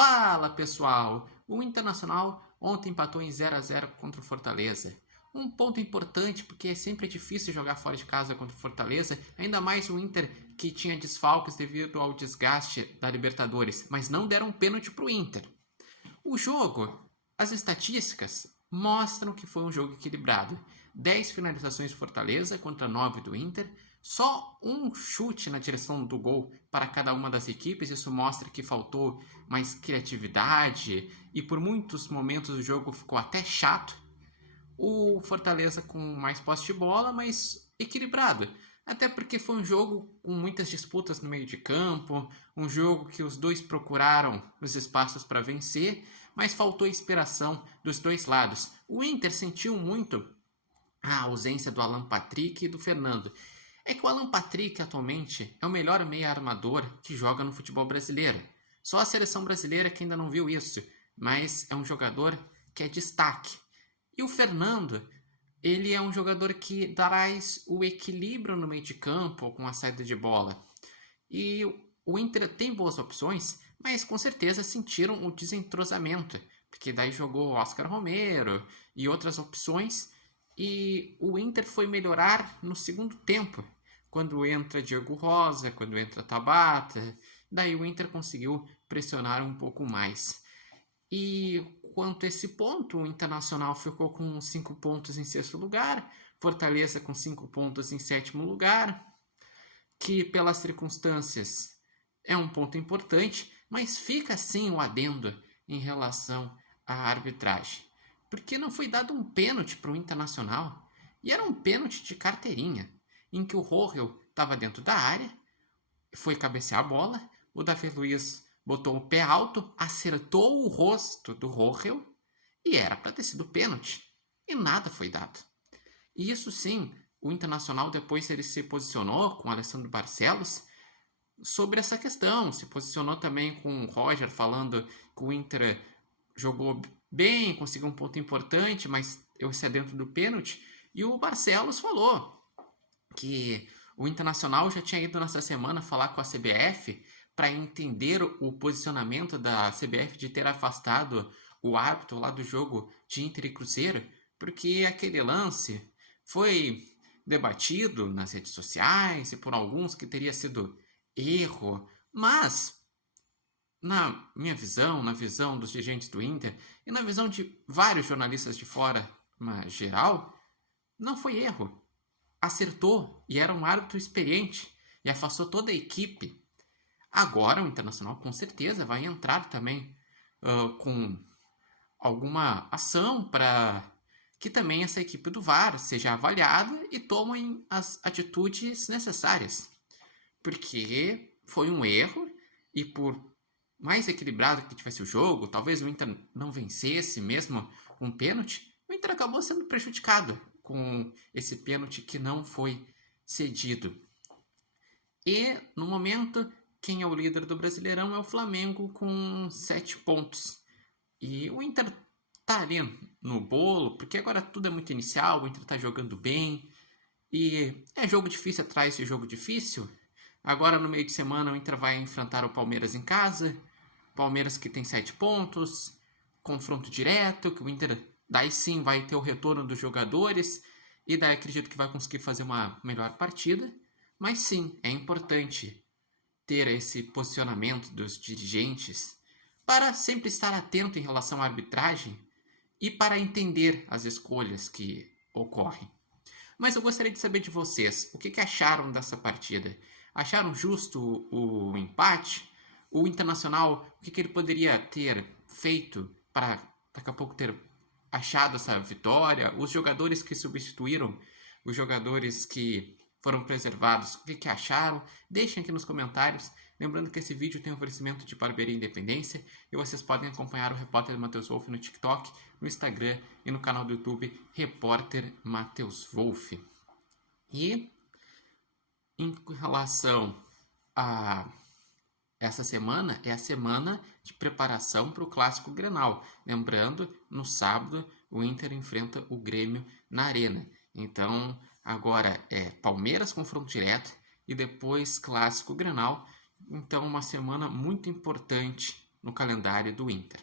Fala pessoal! O Internacional ontem empatou em 0-0 contra o Fortaleza. Um ponto importante porque sempre é difícil jogar fora de casa contra o Fortaleza, ainda mais o Inter que tinha desfalques devido ao desgaste da Libertadores, mas não deram um pênalti para o Inter. O jogo, as estatísticas mostram que foi um jogo equilibrado. 10 finalizações do Fortaleza contra 9 do Inter, só um chute na direção do gol para cada uma das equipes. Isso mostra que faltou mais criatividade e por muitos momentos o jogo ficou até chato. O Fortaleza com mais posse de bola, mas equilibrado. Até porque foi um jogo com muitas disputas no meio de campo, um jogo que os dois procuraram os espaços para vencer, mas faltou inspiração dos dois lados. O Inter sentiu muito a ausência do Alan Patrick e do Fernando. É que o Alan Patrick atualmente é o melhor meia armador que joga no futebol brasileiro. Só a seleção brasileira que ainda não viu isso, mas é um jogador que é destaque. E o Fernando, ele é um jogador que traz o equilíbrio no meio de campo com a saída de bola. E o Inter tem boas opções, mas com certeza sentiram o desentrosamento, porque daí jogou Oscar Romero e outras opções, e o Inter foi melhorar no segundo tempo, quando entra Diego Rosa, quando entra Tabata, daí o Inter conseguiu pressionar um pouco mais. E quanto a esse ponto, o Internacional ficou com 5 pontos em sexto lugar, Fortaleza com 5 pontos em sétimo lugar, que pelas circunstâncias é um ponto importante, mas fica sim o adendo em relação à arbitragem. Porque não foi dado um pênalti para o Internacional, e era um pênalti de carteirinha, em que o Rohel estava dentro da área, foi cabecear a bola, o Davi Luiz botou o pé alto, acertou o rosto do Rohel e era para ter sido pênalti. E nada foi dado. E isso sim, o Internacional depois ele se posicionou com o Alessandro Barcelos sobre essa questão. Se posicionou também com o Roger falando que o Inter jogou bem, conseguiu um ponto importante, mas eu sei dentro do pênalti. E o Barcelos falou que o Internacional já tinha ido nessa semana falar com a CBF para entender o posicionamento da CBF de ter afastado o árbitro lá do jogo de Inter e Cruzeiro, porque aquele lance foi debatido nas redes sociais e por alguns que teria sido erro, mas na minha visão, na visão dos dirigentes do Inter e na visão de vários jornalistas de fora, mas geral, não foi erro. Acertou e era um árbitro experiente e afastou toda a equipe. Agora o Internacional com certeza vai entrar também com alguma ação para que também essa equipe do VAR seja avaliada e tomem as atitudes necessárias. Porque foi um erro e por mais equilibrado que tivesse o jogo, talvez o Inter não vencesse mesmo um pênalti, o Inter acabou sendo prejudicado com esse pênalti que não foi cedido. E no momento, quem é o líder do Brasileirão é o Flamengo com 7 pontos. E o Inter tá ali no bolo, porque agora tudo é muito inicial, o Inter tá jogando bem. E é jogo difícil atrás de jogo difícil. Agora no meio de semana o Inter vai enfrentar o Palmeiras em casa. Palmeiras que tem 7 pontos. Confronto direto, que o Inter daí sim vai ter o retorno dos jogadores. E daí acredito que vai conseguir fazer uma melhor partida. Mas sim, é importante ter esse posicionamento dos dirigentes para sempre estar atento em relação à arbitragem e para entender as escolhas que ocorrem. Mas eu gostaria de saber de vocês, o que acharam dessa partida? Acharam justo o empate? O Internacional, o que ele poderia ter feito para daqui a pouco ter achado essa vitória? Os jogadores que substituíram, os jogadores que foram preservados, o que acharam? Deixem aqui nos comentários. Lembrando que esse vídeo tem oferecimento de Barbearia Independência e vocês podem acompanhar o Repórter Matheus Wolff no TikTok, no Instagram e no canal do YouTube Repórter Matheus Wolff. E em relação a essa semana, é a semana de preparação para o Clássico Grenal. Lembrando, no sábado o Inter enfrenta o Grêmio na Arena. Então agora é Palmeiras confronto direto e depois Clássico Grenal. Então uma semana muito importante no calendário do Inter.